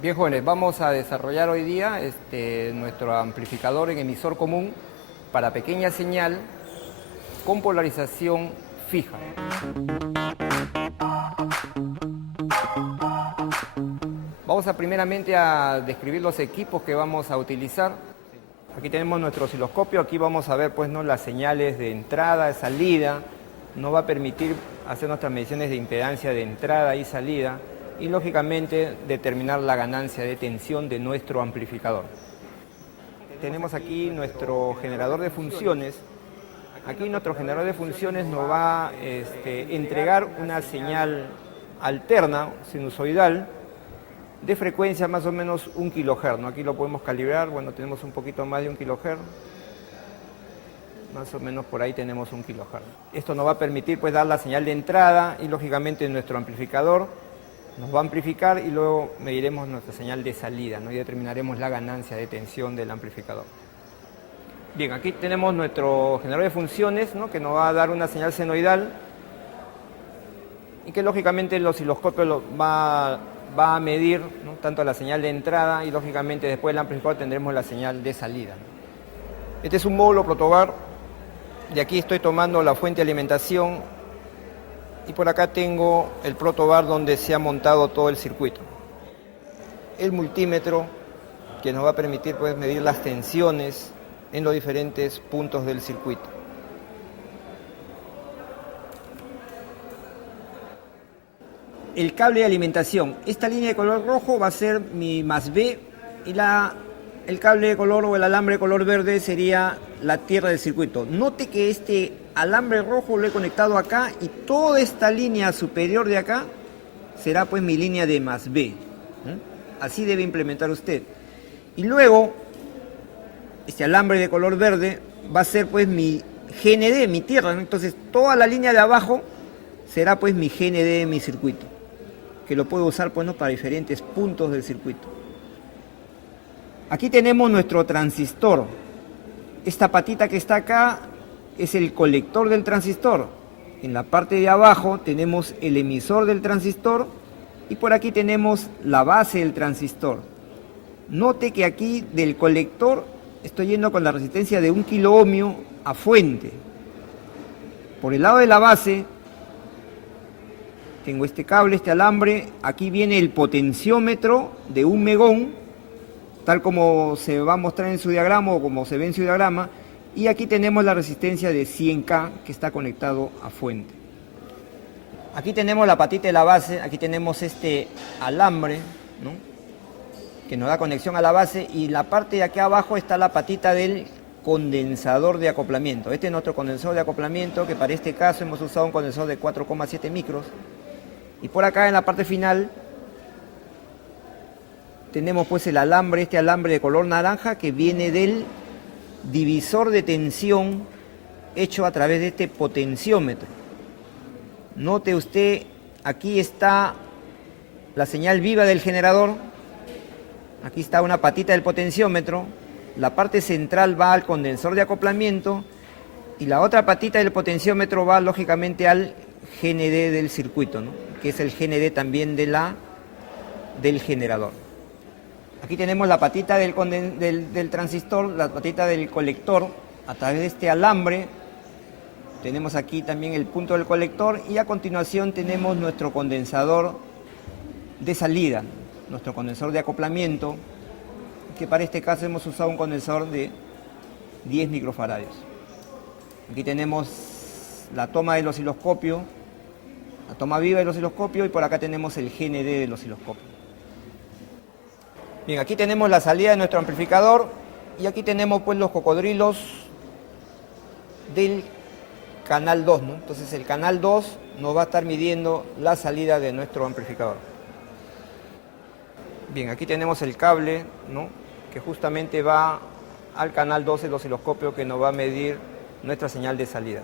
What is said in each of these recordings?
Bien, jóvenes, vamos a desarrollar hoy día nuestro amplificador en emisor común para pequeña señal con polarización fija. Vamos a primeramente a describir los equipos que vamos a utilizar. Aquí tenemos nuestro osciloscopio, aquí vamos a ver pues, ¿no? las señales de entrada, de salida. Nos va a permitir hacer nuestras mediciones de impedancia de entrada y salida y lógicamente determinar la ganancia de tensión de nuestro amplificador. Tenemos aquí nuestro generador de funciones. Aquí nuestro generador de funciones nos va a entregar una señal alterna, sinusoidal, de frecuencia más o menos 1 kHz, ¿no? Aquí lo podemos calibrar, bueno, tenemos un poquito más de 1 kHz. Más o menos por ahí tenemos 1 kHz. Esto nos va a permitir pues dar la señal de entrada y lógicamente nuestro amplificador nos va a amplificar y luego mediremos nuestra señal de salida, ¿no? Y determinaremos la ganancia de tensión del amplificador. Bien, aquí tenemos nuestro generador de funciones, ¿no? Que nos va a dar una señal senoidal y que lógicamente el osciloscopio va a medir, ¿no? Tanto la señal de entrada y lógicamente después del amplificador tendremos la señal de salida, ¿no? Este es un módulo protobar. De aquí estoy tomando la fuente de alimentación y por acá tengo el protobar donde se ha montado todo el circuito. El multímetro que nos va a permitir pues, medir las tensiones en los diferentes puntos del circuito. El cable de alimentación. Esta línea de color rojo va a ser mi más B y el cable de color o el alambre de color verde sería la tierra del circuito. Note que este alambre rojo lo he conectado acá y toda esta línea superior de acá será pues mi línea de más B. Así debe implementar usted. Y luego, este alambre de color verde va a ser pues mi GND, mi tierra, ¿no? Entonces toda la línea de abajo será pues mi GND de mi circuito, que lo puedo usar pues, ¿no? para diferentes puntos del circuito. Aquí tenemos nuestro transistor. Esta patita que está acá es el colector del transistor. En la parte de abajo tenemos el emisor del transistor y por aquí tenemos la base del transistor. Note que aquí del colector estoy yendo con la resistencia de 1 kiloohmio a fuente. Por el lado de la base tengo este cable, este alambre. Aquí viene el potenciómetro de 1 megón, tal como se va a mostrar en su diagrama o como se ve en su diagrama. Y aquí tenemos la resistencia de 100K que está conectado a fuente. Aquí tenemos la patita de la base, aquí tenemos este alambre, ¿no? Que nos da conexión a la base y la parte de aquí abajo está la patita del condensador de acoplamiento. Este es nuestro condensador de acoplamiento que para este caso hemos usado un condensador de 4,7 micros. Y por acá en la parte final tenemos pues el alambre, este alambre de color naranja que viene del divisor de tensión hecho a través de este potenciómetro. Note usted, aquí está la señal viva del generador, aquí está una patita del potenciómetro, la parte central va al condensador de acoplamiento y la otra patita del potenciómetro va lógicamente al GND del circuito, ¿no? Que es el GND también del generador. Aquí tenemos la patita del transistor, la patita del colector, a través de este alambre. Tenemos aquí también el punto del colector y a continuación tenemos nuestro condensador de salida, nuestro condensador de acoplamiento, que para este caso hemos usado un condensador de 10 microfaradios. Aquí tenemos la toma del osciloscopio, la toma viva del osciloscopio y por acá tenemos el GND del osciloscopio. Bien, aquí tenemos la salida de nuestro amplificador y aquí tenemos pues los cocodrilos del canal 2, ¿no? Entonces el canal 2 nos va a estar midiendo la salida de nuestro amplificador. Bien, aquí tenemos el cable, ¿no? Que justamente va al canal 2 del osciloscopio que nos va a medir nuestra señal de salida.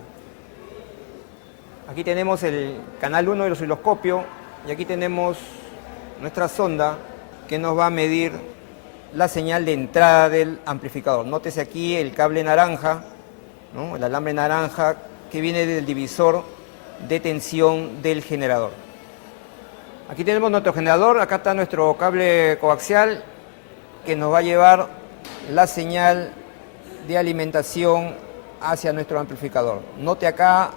Aquí tenemos el canal 1 del osciloscopio y aquí tenemos nuestra sonda que nos va a medir la señal de entrada del amplificador. Nótese aquí el cable naranja, ¿no? El alambre naranja que viene del divisor de tensión del generador. Aquí tenemos nuestro generador, acá está nuestro cable coaxial que nos va a llevar la señal de alimentación hacia nuestro amplificador. Note acá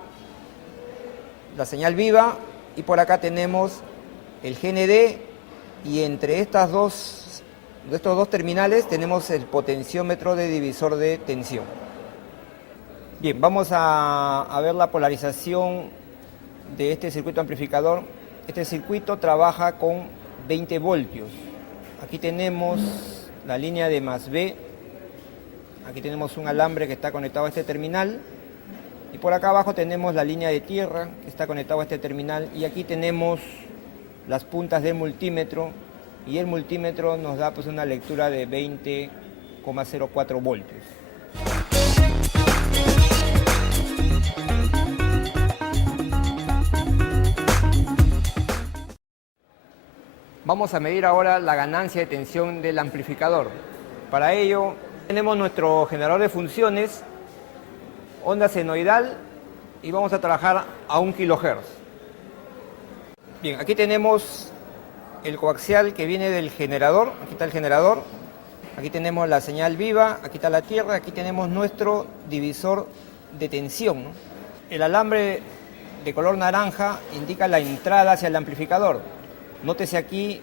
la señal viva y por acá tenemos el GND y entre estos dos terminales tenemos el potenciómetro de divisor de tensión. Bien, vamos a ver la polarización de este circuito amplificador. Este circuito trabaja con 20 voltios. Aquí tenemos la línea de más B. Aquí tenemos un alambre que está conectado a este terminal. Y por acá abajo tenemos la línea de tierra que está conectado a este terminal. Y aquí tenemos las puntas del multímetro. Y el multímetro nos da pues una lectura de 20,04 voltios. Vamos a medir ahora la ganancia de tensión del amplificador. Para ello tenemos nuestro generador de funciones, onda senoidal, y vamos a trabajar a 1 kHz. Bien, aquí tenemos el coaxial que viene del generador, aquí está el generador, aquí tenemos la señal viva, aquí está la tierra, aquí tenemos nuestro divisor de tensión, ¿no? El alambre de color naranja indica la entrada hacia el amplificador. Nótese aquí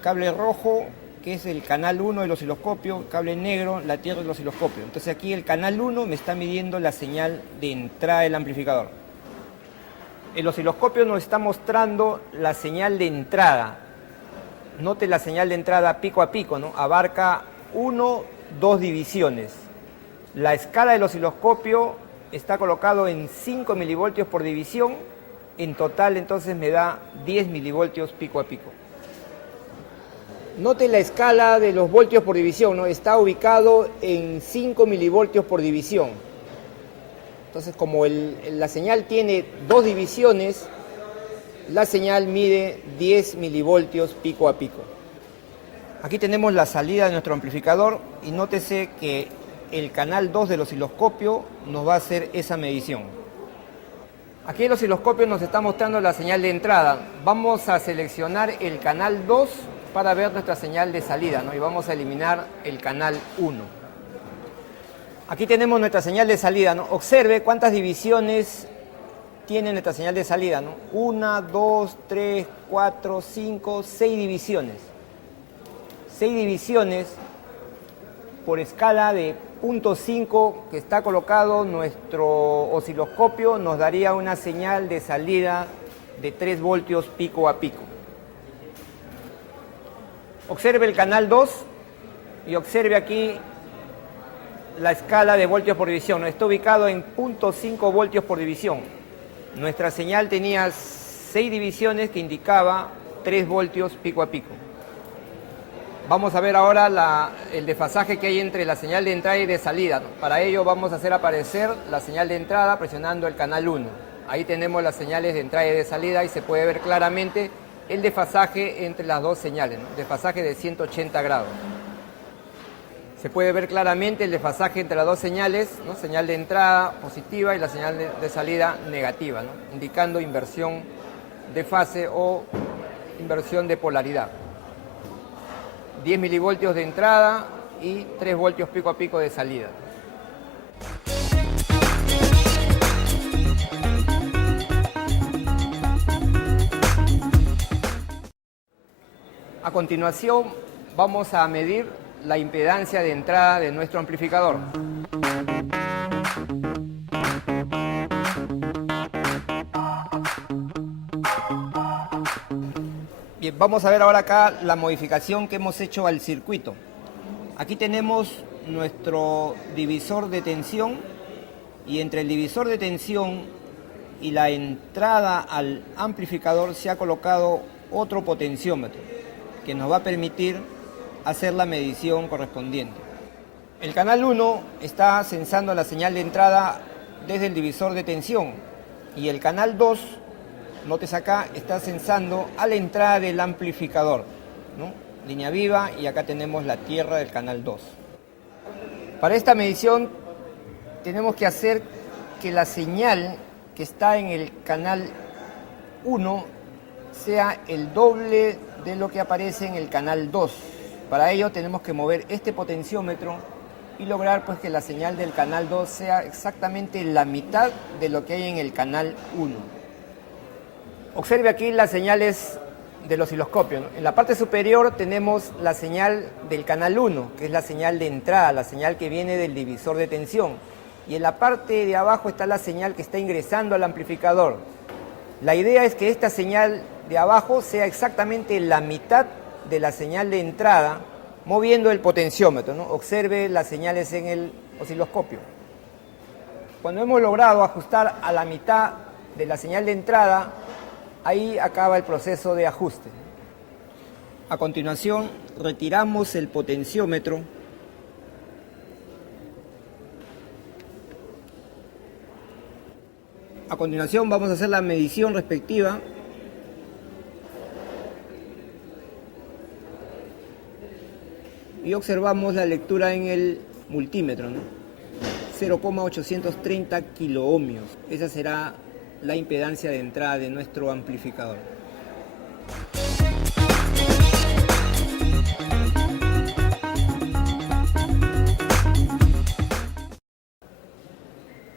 cable rojo, que es el canal 1 del osciloscopio, cable negro, la tierra del osciloscopio. Entonces aquí el canal 1 me está midiendo la señal de entrada del amplificador. El osciloscopio nos está mostrando la señal de entrada. Note la señal de entrada pico a pico, ¿no? Abarca 2 divisiones. La escala del osciloscopio está colocado en 5 milivoltios por división. En total entonces me da 10 milivoltios pico a pico. Note la escala de los voltios por división, ¿no? Está ubicado en 5 milivoltios por división. Entonces como la señal tiene 2 divisiones, la señal mide 10 milivoltios pico a pico. Aquí tenemos la salida de nuestro amplificador y nótese que el canal 2 del osciloscopio nos va a hacer esa medición. Aquí el osciloscopio nos está mostrando la señal de entrada. Vamos a seleccionar el canal 2 para ver nuestra señal de salida, ¿no? Y vamos a eliminar el canal 1. Aquí tenemos nuestra señal de salida, ¿no? Observe cuántas divisiones tiene nuestra señal de salida, ¿no? 1, 2, 3, 4, 5, 6 divisiones. 6 divisiones por escala de 0.5 que está colocado nuestro osciloscopio nos daría una señal de salida de 3 voltios pico a pico. Observe el canal 2 y observe aquí la escala de voltios por división. Está ubicado en 0.5 voltios por división. Nuestra señal tenía 6 divisiones que indicaba 3 voltios pico a pico. Vamos a ver ahora el desfasaje que hay entre la señal de entrada y de salida, ¿no? Para ello vamos a hacer aparecer la señal de entrada presionando el canal 1. Ahí tenemos las señales de entrada y de salida y se puede ver claramente el desfasaje entre las dos señales, ¿no? Desfasaje de 180 grados. Se puede ver claramente el desfasaje entre las dos señales, ¿no? Señal de entrada positiva y la señal de salida negativa, ¿no? Indicando inversión de fase o inversión de polaridad. 10 milivoltios de entrada y 3 voltios pico a pico de salida. A continuación vamos a medir la impedancia de entrada de nuestro amplificador. Bien, vamos a ver ahora acá la modificación que hemos hecho al circuito. Aquí tenemos nuestro divisor de tensión y entre el divisor de tensión y la entrada al amplificador se ha colocado otro potenciómetro que nos va a permitir hacer la medición correspondiente. El canal 1 está sensando la señal de entrada desde el divisor de tensión y el canal 2, notes acá, está sensando a la entrada del amplificador, ¿no? Línea viva y acá tenemos la tierra del canal 2. Para esta medición tenemos que hacer que la señal que está en el canal 1 sea el doble de lo que aparece en el canal 2. Para ello tenemos que mover este potenciómetro y lograr pues que la señal del canal 2 sea exactamente la mitad de lo que hay en el canal 1. Observe aquí las señales del osciloscopio, ¿no? En la parte superior tenemos la señal del canal 1, que es la señal de entrada, la señal que viene del divisor de tensión. Y en la parte de abajo está la señal que está ingresando al amplificador. La idea es que esta señal de abajo sea exactamente la mitad de la señal de entrada, moviendo el potenciómetro, ¿no? Observe las señales en el osciloscopio. Cuando hemos logrado ajustar a la mitad de la señal de entrada, ahí acaba el proceso de ajuste. A continuación, retiramos el potenciómetro. A continuación vamos a hacer la medición respectiva. Y observamos la lectura en el multímetro, ¿no? 0,830 kiloohmios. Esa será la impedancia de entrada de nuestro amplificador.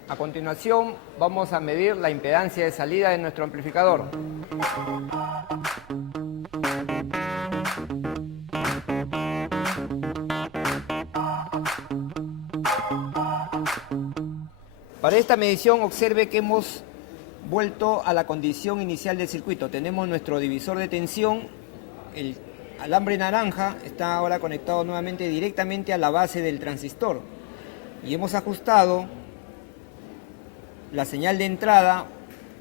A continuación vamos a medir la impedancia de salida de nuestro amplificador. Para esta medición observe que hemos vuelto a la condición inicial del circuito. Tenemos nuestro divisor de tensión, el alambre naranja está ahora conectado nuevamente directamente a la base del transistor y hemos ajustado la señal de entrada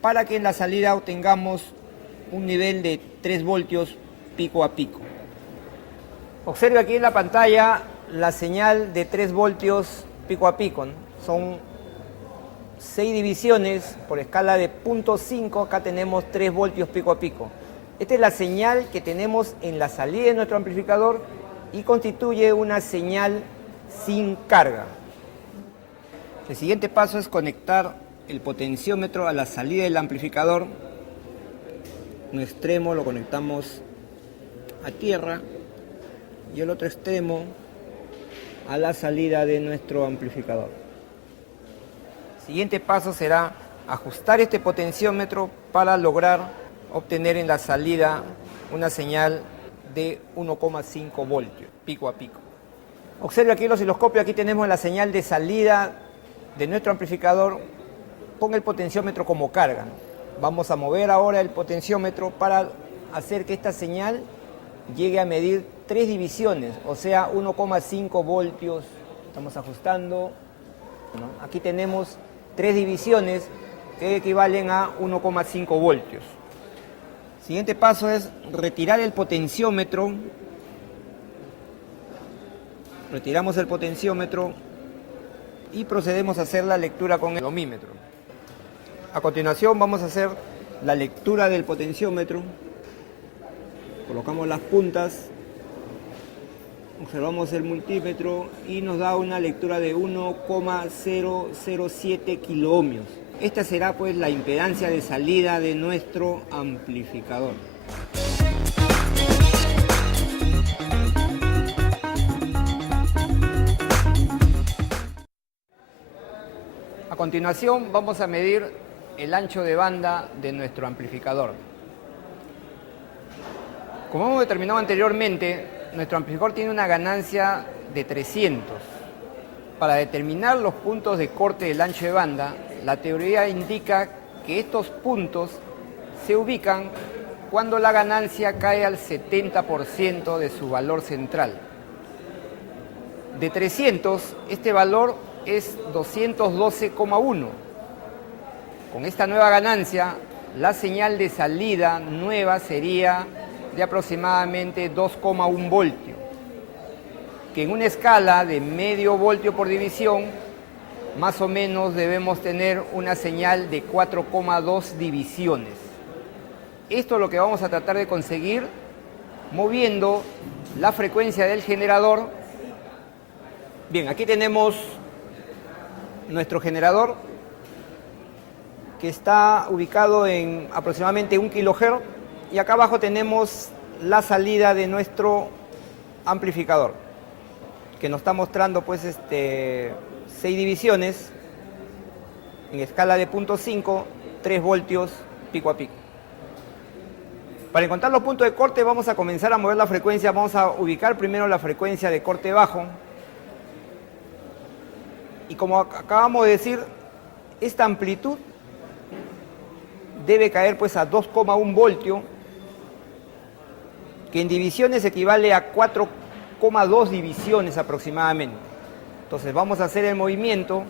para que en la salida obtengamos un nivel de 3 voltios pico a pico. Observe aquí en la pantalla la señal de 3 voltios pico a pico, ¿no? Son 6 divisiones por escala de 0.5, acá tenemos 3 voltios pico a pico. Esta es la señal que tenemos en la salida de nuestro amplificador y constituye una señal sin carga. El siguiente paso es conectar el potenciómetro a la salida del amplificador. Un extremo lo conectamos a tierra y el otro extremo a la salida de nuestro amplificador. El siguiente paso será ajustar este potenciómetro para lograr obtener en la salida una señal de 1,5 voltios, pico a pico. Observe aquí el osciloscopio, aquí tenemos la señal de salida de nuestro amplificador con el potenciómetro como carga. Vamos a mover ahora el potenciómetro para hacer que esta señal llegue a medir 3 divisiones, o sea 1,5 voltios. Estamos ajustando, ¿no? Aquí tenemos 3 divisiones que equivalen a 1,5 voltios. El siguiente paso es retirar el potenciómetro. Retiramos el potenciómetro y procedemos a hacer la lectura con el ohmímetro. A continuación vamos a hacer la lectura del potenciómetro. Colocamos las puntas, observamos el multímetro y nos da una lectura de 1,007 kiloohmios. Esta será pues la impedancia de salida de nuestro amplificador. A continuación vamos a medir el ancho de banda de nuestro amplificador. Como hemos determinado anteriormente, nuestro amplificador tiene una ganancia de 300. Para determinar los puntos de corte del ancho de banda, la teoría indica que estos puntos se ubican cuando la ganancia cae al 70% de su valor central. De 300, este valor es 212,1. Con esta nueva ganancia, la señal de salida nueva sería de aproximadamente 2,1 voltio, que en una escala de medio voltio por división, más o menos debemos tener una señal de 4,2 divisiones. Esto es lo que vamos a tratar de conseguir moviendo la frecuencia del generador. Bien, aquí tenemos nuestro generador que está ubicado en aproximadamente 1 kHz Y acá abajo tenemos la salida de nuestro amplificador, que nos está mostrando pues 6 divisiones en escala de 0.5, 3 voltios pico a pico. Para encontrar los puntos de corte vamos a comenzar a mover la frecuencia. Vamos a ubicar primero la frecuencia de corte bajo. Y como acabamos de decir, esta amplitud debe caer pues a 2,1 voltios, que en divisiones equivale a 4,2 divisiones aproximadamente. Entonces vamos a hacer el movimiento,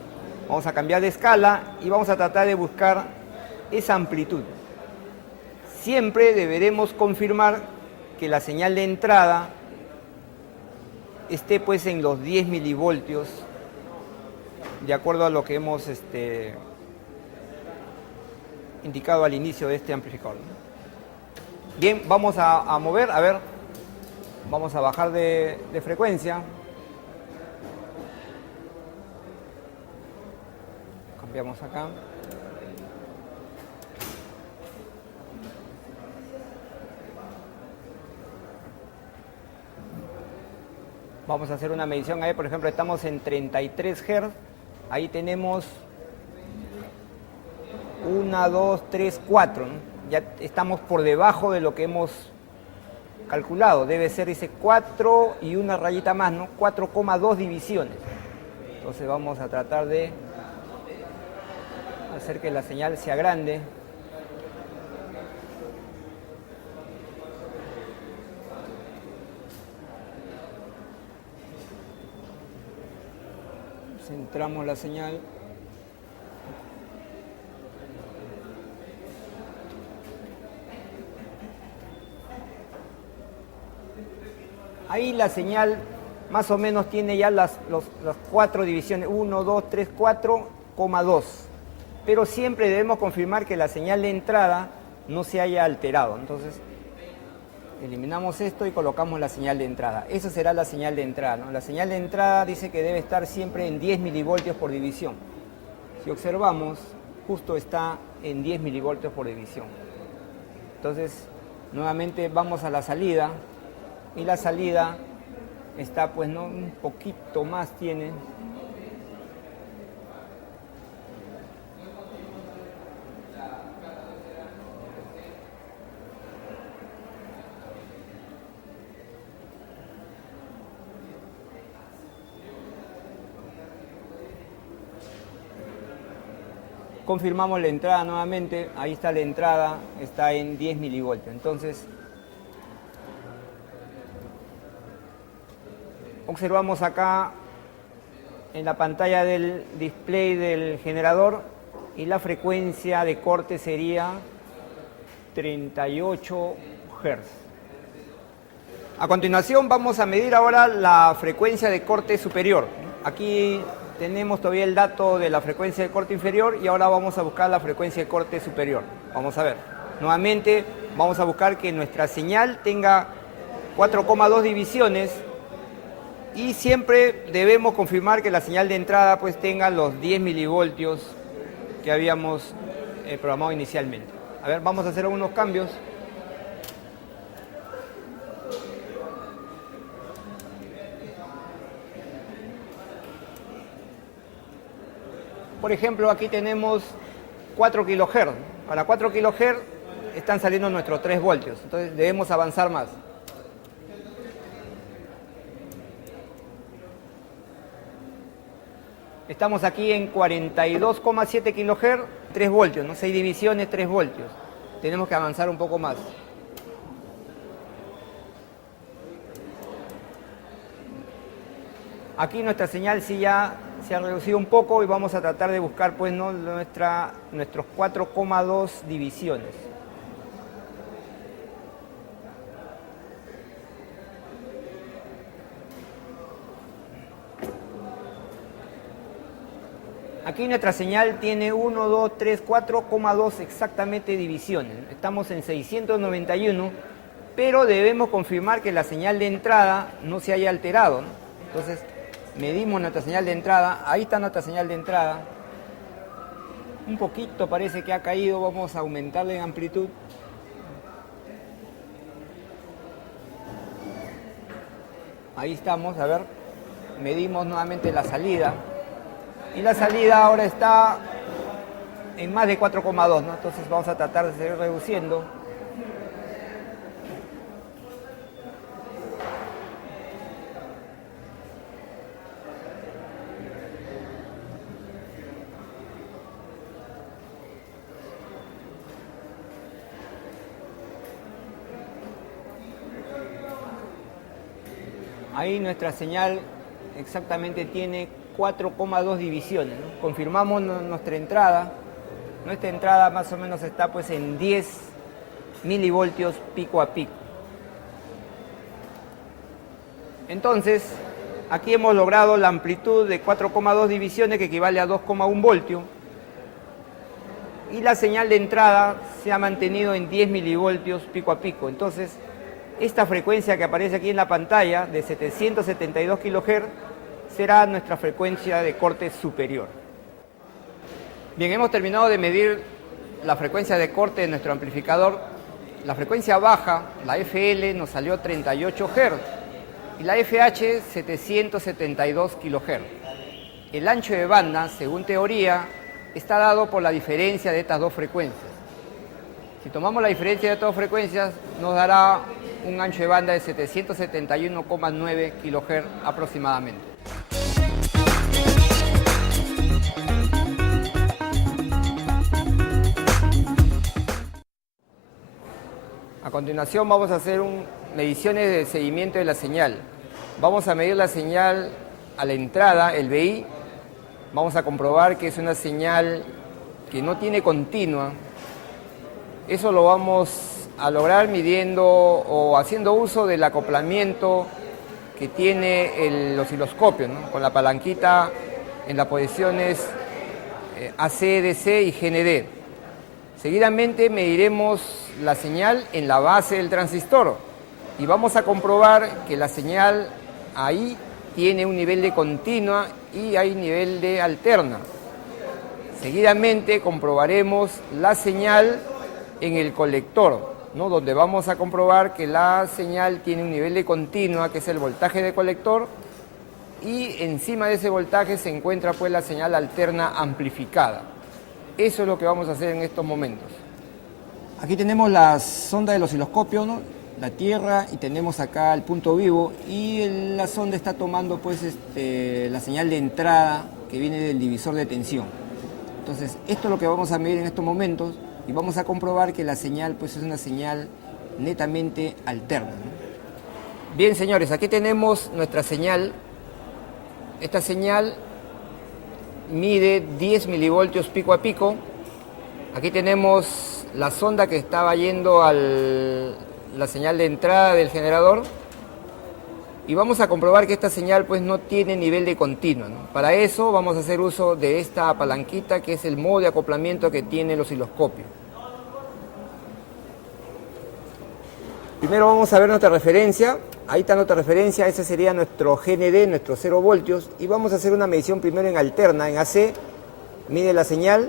vamos a cambiar de escala y vamos a tratar de buscar esa amplitud. Siempre deberemos confirmar que la señal de entrada esté pues en los 10 milivoltios, de acuerdo a lo que hemos indicado al inicio de este amplificador. Bien, vamos a mover, a ver, vamos a bajar de frecuencia. Cambiamos acá. Vamos a hacer una medición ahí, por ejemplo, estamos en 33 Hz. Ahí tenemos 1, 2, 3, 4. ¿no? Ya estamos por debajo de lo que hemos calculado. Debe ser ese 4 y una rayita más, ¿no? 4,2 divisiones. Entonces vamos a tratar de hacer que la señal sea grande. Centramos la señal. Ahí la señal más o menos tiene ya las 4 divisiones, 1, 2, 3, 4,2. Pero siempre debemos confirmar que la señal de entrada no se haya alterado. Entonces, eliminamos esto y colocamos la señal de entrada. Esa será la señal de entrada, ¿no? La señal de entrada dice que debe estar siempre en 10 milivoltios por división. Si observamos, justo está en 10 milivoltios por división. Entonces, nuevamente vamos a la salida. Y la salida está, pues, ¿no? Un poquito más tiene. Confirmamos la entrada nuevamente. Ahí está la entrada, está en 10 milivoltios. Entonces, observamos acá en la pantalla del display del generador y la frecuencia de corte sería 38 Hz. A continuación vamos a medir ahora la frecuencia de corte superior. Aquí tenemos todavía el dato de la frecuencia de corte inferior y ahora vamos a buscar la frecuencia de corte superior. Vamos a ver. Nuevamente vamos a buscar que nuestra señal tenga 4,2 divisiones. Y siempre debemos confirmar que la señal de entrada pues tenga los 10 milivoltios que habíamos programado inicialmente. A ver, vamos a hacer algunos cambios. Por ejemplo, aquí tenemos 4 kHz. Para 4 kHz están saliendo nuestros 3 voltios. Entonces debemos avanzar más. Estamos aquí en 42,7 kHz, 3 voltios, ¿no? 6 divisiones, 3 voltios. Tenemos que avanzar un poco más. Aquí nuestra señal sí ya se ha reducido un poco y vamos a tratar de buscar pues, ¿no? nuestros 4,2 divisiones. Aquí nuestra señal tiene 1, 2, 3, 4,2 exactamente divisiones. Estamos en 691, pero debemos confirmar que la señal de entrada no se haya alterado, ¿no? Entonces, medimos nuestra señal de entrada. Ahí está nuestra señal de entrada. Un poquito parece que ha caído. Vamos a aumentarle en amplitud. Ahí estamos, a ver, medimos nuevamente la salida. Y la salida ahora está en más de 4,2, ¿no? Entonces vamos a tratar de seguir reduciendo. Ahí nuestra señal exactamente tiene 4,2 divisiones, ¿no? Confirmamos nuestra entrada. Nuestra entrada más o menos está pues en 10 milivoltios pico a pico. Entonces, aquí hemos logrado la amplitud de 4,2 divisiones que equivale a 2,1 voltio. Y la señal de entrada se ha mantenido en 10 milivoltios pico a pico. Entonces, esta frecuencia que aparece aquí en la pantalla de 772 kHz será nuestra frecuencia de corte superior. Bien, hemos terminado de medir la frecuencia de corte de nuestro amplificador. La frecuencia baja, la FL, nos salió 38 Hz y la FH 772 kHz. El ancho de banda, según teoría, está dado por la diferencia de estas dos frecuencias. Si tomamos la diferencia de estas dos frecuencias, nos dará un ancho de banda de 771,9 kHz aproximadamente. A continuación vamos a hacer mediciones de seguimiento de la señal. Vamos a medir la señal a la entrada, el BI. Vamos a comprobar que es una señal que no tiene continua. Eso lo vamos a lograr midiendo o haciendo uso del acoplamiento que tiene el osciloscopio, ¿no? Con la palanquita en las posiciones AC, DC y GND. Seguidamente mediremos la señal en la base del transistor y vamos a comprobar que la señal ahí tiene un nivel de continua y hay nivel de alterna. Seguidamente comprobaremos la señal en el colector, ¿no? Donde vamos a comprobar que la señal tiene un nivel de continua, que es el voltaje de colector, y encima de ese voltaje se encuentra pues la señal alterna amplificada. Eso es lo que vamos a hacer en estos momentos. Aquí tenemos la sonda del osciloscopio, ¿no? La tierra, y tenemos acá el punto vivo, y la sonda está tomando pues la señal de entrada que viene del divisor de tensión. Entonces, esto es lo que vamos a medir en estos momentos. Y vamos a comprobar que la señal pues, es una señal netamente alterna, ¿no? Bien, señores, aquí tenemos nuestra señal. Esta señal mide 10 milivoltios pico a pico. Aquí tenemos la sonda que estaba yendo a la señal de entrada del generador. Y vamos a comprobar que esta señal pues, no tiene nivel de continua, ¿no? Para eso vamos a hacer uso de esta palanquita que es el modo de acoplamiento que tiene el osciloscopio. Primero vamos a ver nuestra referencia. Ahí está nuestra referencia, ese sería nuestro GND, nuestros 0 voltios. Y vamos a hacer una medición primero en alterna, en AC. Mide la señal,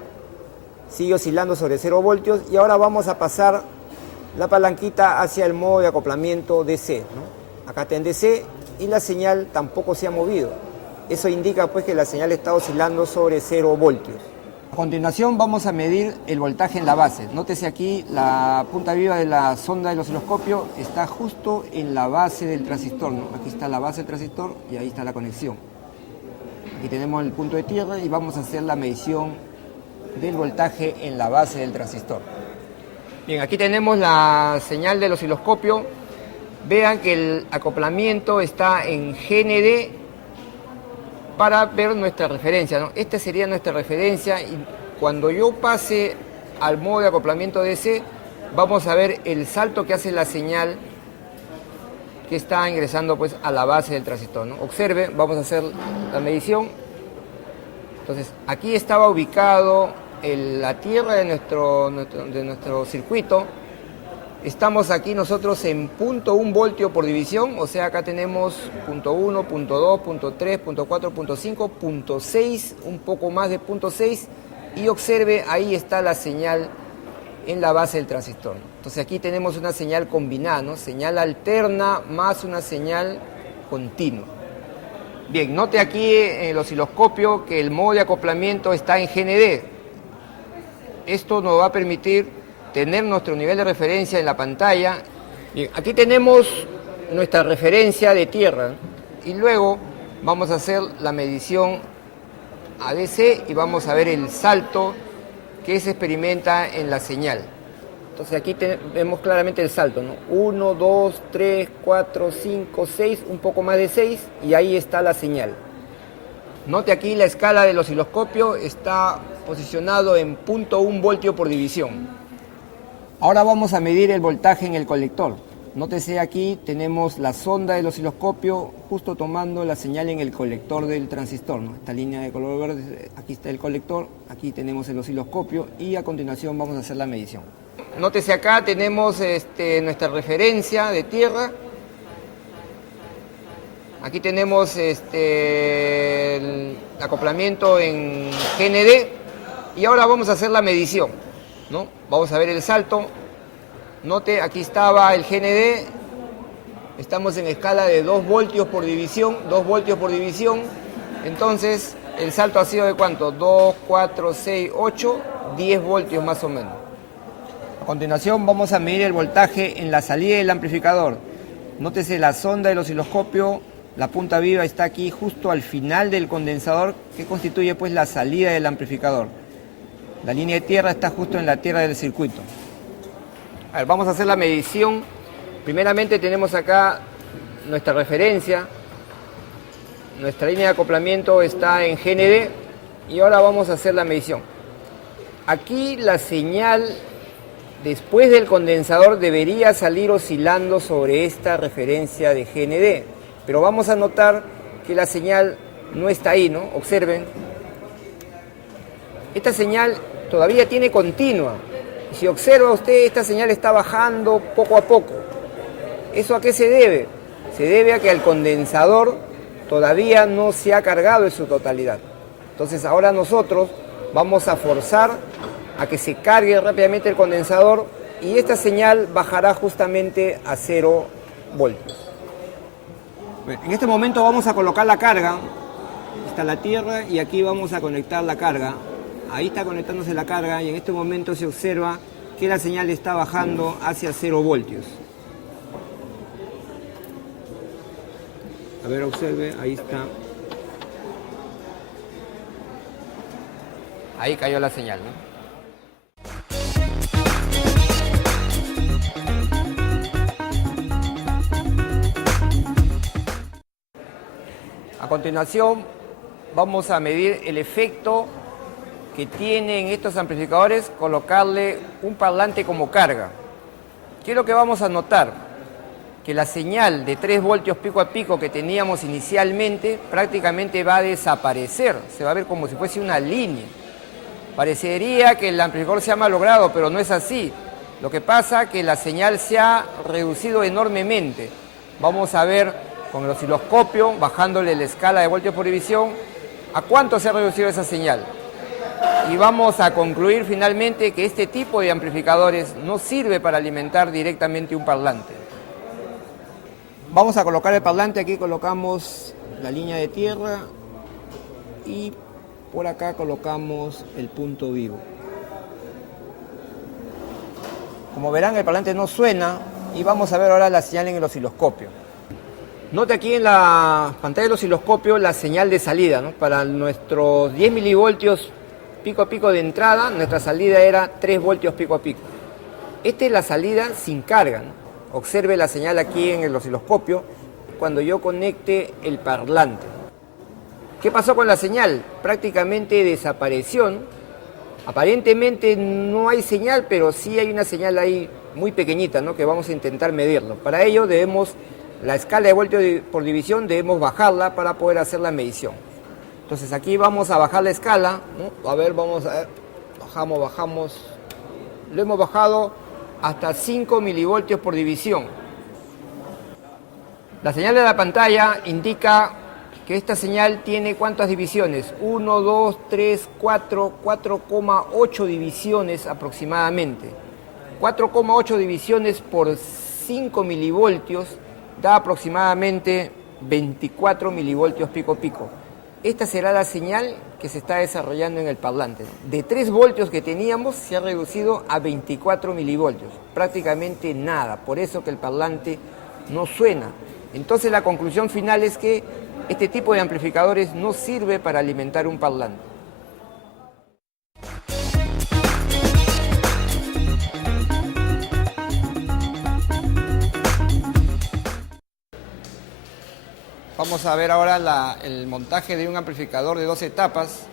sigue oscilando sobre 0 voltios. Y ahora vamos a pasar la palanquita hacia el modo de acoplamiento DC, ¿no? Acá está en DC y la señal tampoco se ha movido. Eso indica pues que la señal está oscilando sobre 0 voltios. A continuación vamos a medir el voltaje en la base. Nótese aquí la punta viva de la sonda del osciloscopio está justo en la base del transistor, ¿no? Aquí está la base del transistor y ahí está la conexión. Aquí tenemos el punto de tierra y vamos a hacer la medición del voltaje en la base del transistor. Bien, aquí tenemos la señal del osciloscopio. Vean que el acoplamiento está en GND para ver nuestra referencia, ¿no? Esta sería nuestra referencia y cuando yo pase al modo de acoplamiento DC vamos a ver el salto que hace la señal que está ingresando pues, a la base del transistor, ¿no? Observe, vamos a hacer la medición. Entonces aquí estaba ubicado la tierra de nuestro circuito. Estamos aquí nosotros en 0.1 voltio por división, o sea, acá tenemos 0.1, 0.2, 0.3, 0.4, 0.5, 0.6, un poco más de 0.6, y observe, ahí está la señal en la base del transistor. Entonces aquí tenemos una señal combinada, ¿no? Señal alterna más una señal continuo. Bien, note aquí en el osciloscopio que el modo de acoplamiento está en GND. Esto nos va a permitir tener nuestro nivel de referencia en la pantalla. Bien, aquí tenemos nuestra referencia de tierra y luego vamos a hacer la medición ADC y vamos a ver el salto que se experimenta en la señal. Entonces aquí vemos claramente el salto, ¿no? 1, 2, 3, 4, 5, 6, un poco más de 6 y ahí está la señal. Note aquí la escala del osciloscopio está posicionado en 0.1 voltio por división. Ahora vamos a medir el voltaje en el colector. Nótese aquí tenemos la sonda del osciloscopio justo tomando la señal en el colector del transistor, ¿no? Esta línea de color verde, aquí está el colector, aquí tenemos el osciloscopio y a continuación vamos a hacer la medición. Nótese acá tenemos nuestra referencia de tierra. Aquí tenemos el acoplamiento en GND y ahora vamos a hacer la medición, ¿no? Vamos a ver el salto. Note, aquí estaba el GND, estamos en escala de 2 voltios por división, 2 voltios por división, entonces el salto ha sido de ¿cuánto? 2, 4, 6, 8, 10 voltios más o menos. A continuación vamos a medir el voltaje en la salida del amplificador. Nótese la sonda del osciloscopio, la punta viva está aquí justo al final del condensador que constituye pues la salida del amplificador. La línea de tierra está justo en la tierra del circuito. A ver, vamos a hacer la medición. Primeramente tenemos acá nuestra referencia. Nuestra línea de acoplamiento está en GND y ahora vamos a hacer la medición. Aquí la señal después del condensador debería salir oscilando sobre esta referencia de GND, pero vamos a notar que la señal no está ahí, ¿no? Observen. Esta señal todavía tiene continua. Si observa usted, esta señal está bajando poco a poco. ¿Eso a qué se debe? Se debe a que el condensador todavía no se ha cargado en su totalidad. Entonces ahora nosotros vamos a forzar a que se cargue rápidamente el condensador y esta señal bajará justamente a 0 voltios. En este momento vamos a colocar la carga. Está la tierra y aquí vamos a conectar la carga. Ahí está conectándose la carga y en este momento se observa que la señal está bajando hacia 0 voltios. A ver, observe, ahí está. Ahí cayó la señal, ¿no? A continuación vamos a medir el efecto que tienen estos amplificadores colocarle un parlante como carga. ¿Qué es lo que vamos a notar? Que la señal de 3 voltios pico a pico que teníamos inicialmente prácticamente va a desaparecer, se va a ver como si fuese una línea. Parecería que el amplificador se ha malogrado, pero no es así. Lo que pasa es que la señal se ha reducido enormemente. Vamos a ver con el osciloscopio, bajándole la escala de voltios por división, a cuánto se ha reducido esa señal. Y vamos a concluir finalmente que este tipo de amplificadores no sirve para alimentar directamente un parlante. Vamos a colocar el parlante, aquí colocamos la línea de tierra y por acá colocamos el punto vivo. Como verán, el parlante no suena y vamos a ver ahora la señal en el osciloscopio. Note aquí en la pantalla del osciloscopio la señal de salida, ¿no? Para nuestros 10 milivoltios pico a pico de entrada, nuestra salida era 3 voltios pico a pico. Esta es la salida sin carga, ¿no? Observe la señal aquí en el osciloscopio cuando yo conecte el parlante. ¿Qué pasó con la señal? Prácticamente desapareció, ¿no? Aparentemente no hay señal, pero sí hay una señal ahí muy pequeñita, ¿no? Que vamos a intentar medirlo. Para ello debemos, la escala de voltios por división debemos bajarla para poder hacer la medición. Entonces aquí vamos a bajar la escala, ¿no? A ver, vamos a ver, bajamos, lo hemos bajado hasta 5 milivoltios por división. La señal de la pantalla indica que esta señal tiene ¿cuántas divisiones? 1, 2, 3, 4, 4,8 divisiones aproximadamente. 4,8 divisiones por 5 milivoltios da aproximadamente 24 milivoltios pico a pico. Esta será la señal que se está desarrollando en el parlante, ¿no? De 3 voltios que teníamos se ha reducido a 24 milivoltios, prácticamente nada, por eso que el parlante no suena. Entonces la conclusión final es que este tipo de amplificadores no sirve para alimentar un parlante. Vamos a ver ahora el montaje de un amplificador de 2 etapas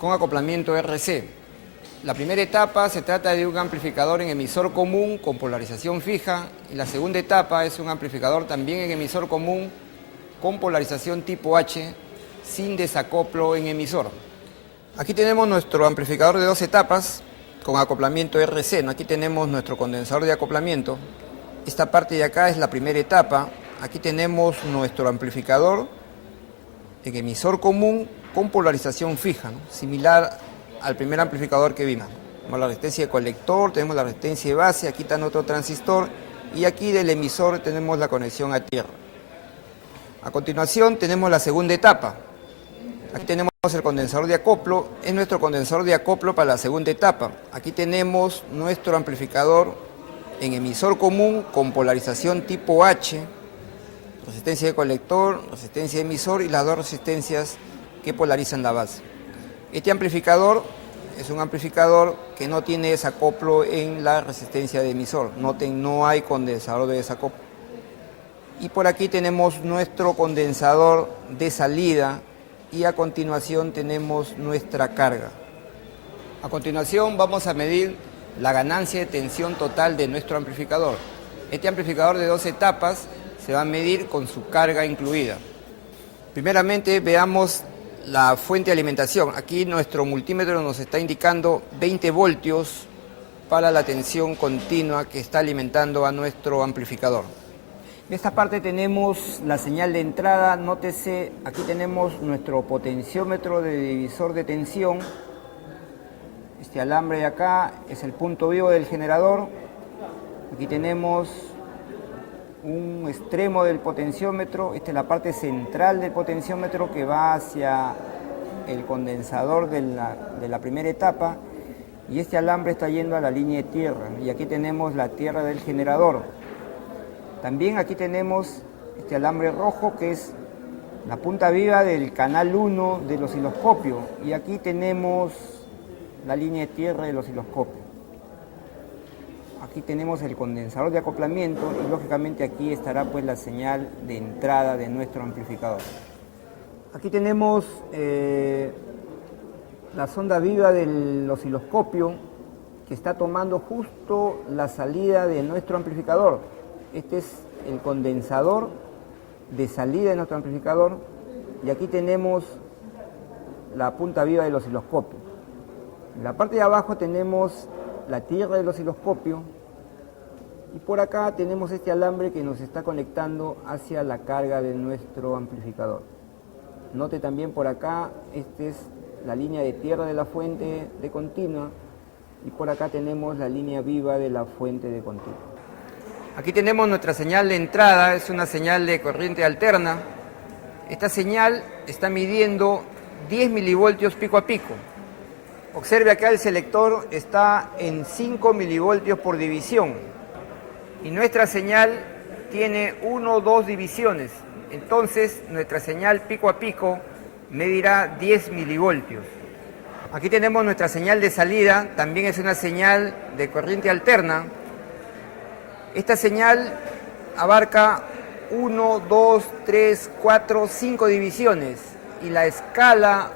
con acoplamiento RC. La primera etapa se trata de un amplificador en emisor común con polarización fija y la segunda etapa es un amplificador también en emisor común con polarización tipo H sin desacoplo en emisor. Aquí tenemos nuestro amplificador de 2 etapas con acoplamiento RC, ¿no? Aquí tenemos nuestro condensador de acoplamiento. Esta parte de acá es la primera etapa. Aquí tenemos nuestro amplificador en emisor común con polarización fija, ¿no? Similar al primer amplificador que vimos. Tenemos la resistencia de colector, tenemos la resistencia de base, aquí está otro transistor y aquí del emisor tenemos la conexión a tierra. A continuación tenemos la segunda etapa. Aquí tenemos el condensador de acoplo, es nuestro condensador de acoplo para la segunda etapa. Aquí tenemos nuestro amplificador en emisor común con polarización tipo H, resistencia de colector, resistencia de emisor y las dos resistencias que polarizan la base. Este amplificador es un amplificador que no tiene desacoplo en la resistencia de emisor. Noten, no hay condensador de desacoplo. Y por aquí tenemos nuestro condensador de salida y a continuación tenemos nuestra carga. A continuación vamos a medir la ganancia de tensión total de nuestro amplificador. Este amplificador de 2 etapas se va a medir con su carga incluida. Primeramente veamos la fuente de alimentación. Aquí nuestro multímetro nos está indicando 20 voltios para la tensión continua que está alimentando a nuestro amplificador. En esta parte tenemos la señal de entrada. Nótese, aquí tenemos nuestro potenciómetro de divisor de tensión. Este alambre de acá es el punto vivo del generador. Aquí tenemos un extremo del potenciómetro, esta es la parte central del potenciómetro que va hacia el condensador de la primera etapa y este alambre está yendo a la línea de tierra y aquí tenemos la tierra del generador. También aquí tenemos este alambre rojo que es la punta viva del canal 1 del osciloscopio y aquí tenemos la línea de tierra del osciloscopio. Aquí tenemos el condensador de acoplamiento y lógicamente aquí estará pues la señal de entrada de nuestro amplificador. Aquí tenemos la sonda viva del osciloscopio que está tomando justo la salida de nuestro amplificador. Este es el condensador de salida de nuestro amplificador y aquí tenemos la punta viva del osciloscopio. En la parte de abajo tenemos la tierra del osciloscopio y por acá tenemos este alambre que nos está conectando hacia la carga de nuestro amplificador. Note también por acá, esta es la línea de tierra de la fuente de continua y por acá tenemos la línea viva de la fuente de continua. Aquí tenemos nuestra señal de entrada, es una señal de corriente alterna. Esta señal está midiendo 10 milivoltios pico a pico. Observe acá el selector está en 5 milivoltios por división y nuestra señal tiene 1 o 2 divisiones. Entonces nuestra señal pico a pico medirá 10 milivoltios. Aquí tenemos nuestra señal de salida, también es una señal de corriente alterna. Esta señal abarca 1, 2, 3, 4, 5 divisiones y la escala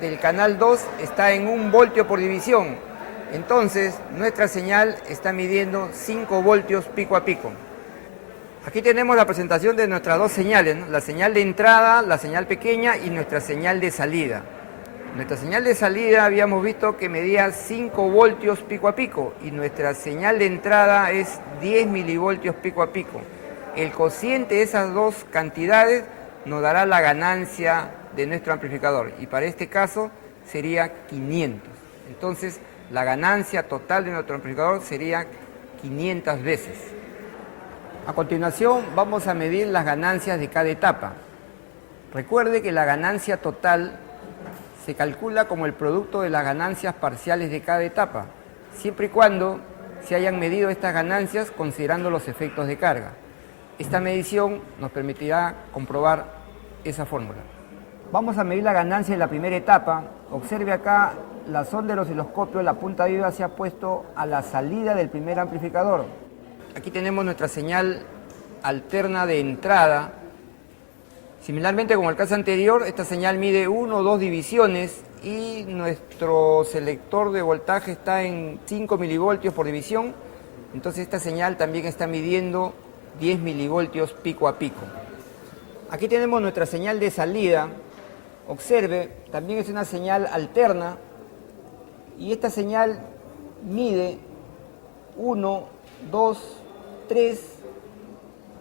del canal 2 está en 1 voltio por división. Entonces, nuestra señal está midiendo 5 voltios pico a pico. Aquí tenemos la presentación de nuestras dos señales, ¿no? La señal de entrada, la señal pequeña y nuestra señal de salida. Nuestra señal de salida habíamos visto que medía 5 voltios pico a pico y nuestra señal de entrada es 10 milivoltios pico a pico. El cociente de esas dos cantidades nos dará la ganancia de nuestro amplificador y para este caso sería 500. Entonces la ganancia total de nuestro amplificador sería 500 veces. A continuación vamos a medir las ganancias de cada etapa. Recuerde que la ganancia total se calcula como el producto de las ganancias parciales de cada etapa, siempre y cuando se hayan medido estas ganancias considerando los efectos de carga. Esta medición nos permitirá comprobar esa fórmula. Vamos a medir la ganancia en la primera etapa. Observe acá la sonda del osciloscopio, la punta de IVA se ha puesto a la salida del primer amplificador. Aquí tenemos nuestra señal alterna de entrada. Similarmente como el caso anterior, esta señal mide 1 o 2 divisiones y nuestro selector de voltaje está en 5 milivoltios por división. Entonces esta señal también está midiendo 10 milivoltios pico a pico. Aquí tenemos nuestra señal de salida. Observe, también es una señal alterna y esta señal mide 1, 2, 3,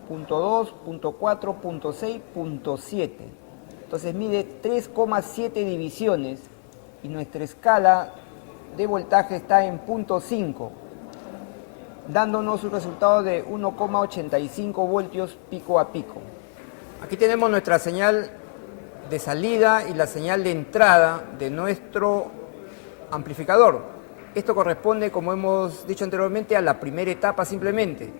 punto 2, punto 4, punto 6, punto 7. Entonces mide 3,7 divisiones y nuestra escala de voltaje está en punto 5, dándonos un resultado de 1,85 voltios pico a pico. Aquí tenemos nuestra señal de salida y la señal de entrada de nuestro amplificador. Esto corresponde, como hemos dicho anteriormente, a la primera etapa simplemente.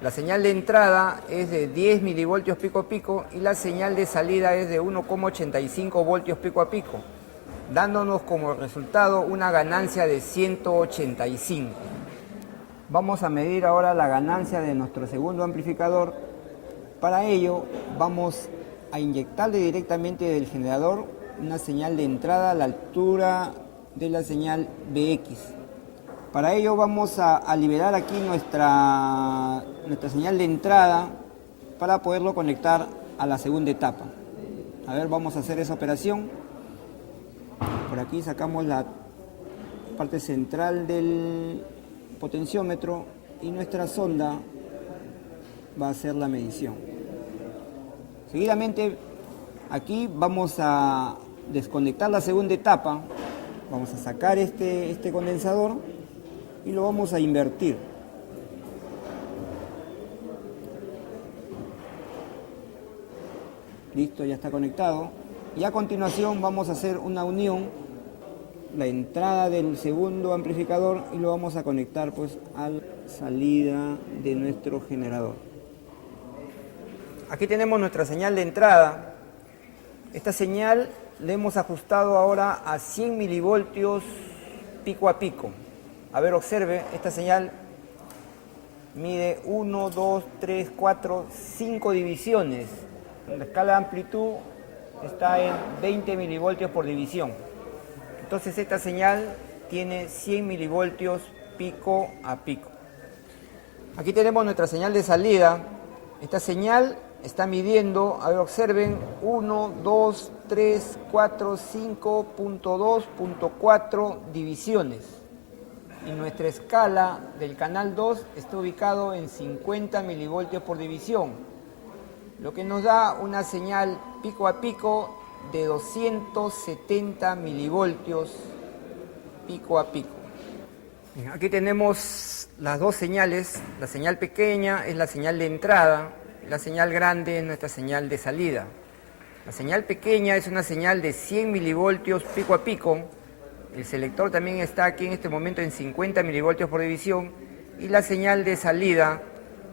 La señal de entrada es de 10 milivoltios pico a pico y la señal de salida es de 1,85 voltios pico a pico, dándonos como resultado una ganancia de 185. Vamos a medir ahora la ganancia de nuestro segundo amplificador. Para ello vamos a inyectarle directamente del generador una señal de entrada a la altura de la señal BX. Para ello vamos a liberar aquí nuestra señal de entrada para poderlo conectar a la segunda etapa. A ver, vamos a hacer esa operación. Por aquí sacamos la parte central del potenciómetro y nuestra sonda va a hacer la medición. Seguidamente aquí vamos a desconectar la segunda etapa. Vamos a sacar este condensador y lo vamos a invertir. Listo, ya está conectado. Y a continuación vamos a hacer una unión, la entrada del segundo amplificador, y lo vamos a conectar pues a la salida de nuestro generador. Aquí tenemos nuestra señal de entrada. Esta señal le hemos ajustado ahora a 100 milivoltios pico a pico. A ver, observe, esta señal mide 1, 2, 3, 4, 5 divisiones. La escala de amplitud está en 20 milivoltios por división. Entonces esta señal tiene 100 milivoltios pico a pico. Aquí tenemos nuestra señal de salida. Esta señal está midiendo, a ver, observen, 1, 2, 3, 4, 5, punto 2, punto 4 divisiones. Y nuestra escala del canal 2 está ubicado en 50 milivoltios por división, lo que nos da una señal pico a pico de 270 milivoltios pico a pico. Aquí tenemos las dos señales. La señal pequeña es la señal de entrada, la señal grande es nuestra señal de salida. La señal pequeña es una señal de 100 milivoltios pico a pico. El selector también está aquí en este momento en 50 milivoltios por división y la señal de salida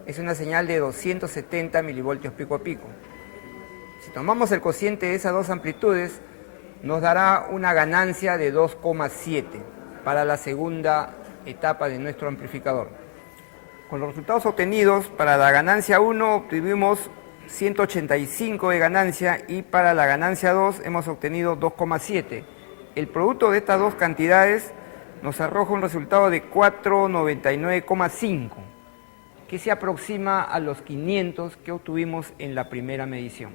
es una señal de 270 milivoltios pico a pico. Si tomamos el cociente de esas dos amplitudes, nos dará una ganancia de 2,7 para la segunda etapa de nuestro amplificador. Con los resultados obtenidos, para la ganancia 1 obtuvimos 185 de ganancia y para la ganancia 2 hemos obtenido 2,7. El producto de estas dos cantidades nos arroja un resultado de 499,5, que se aproxima a los 500 que obtuvimos en la primera medición.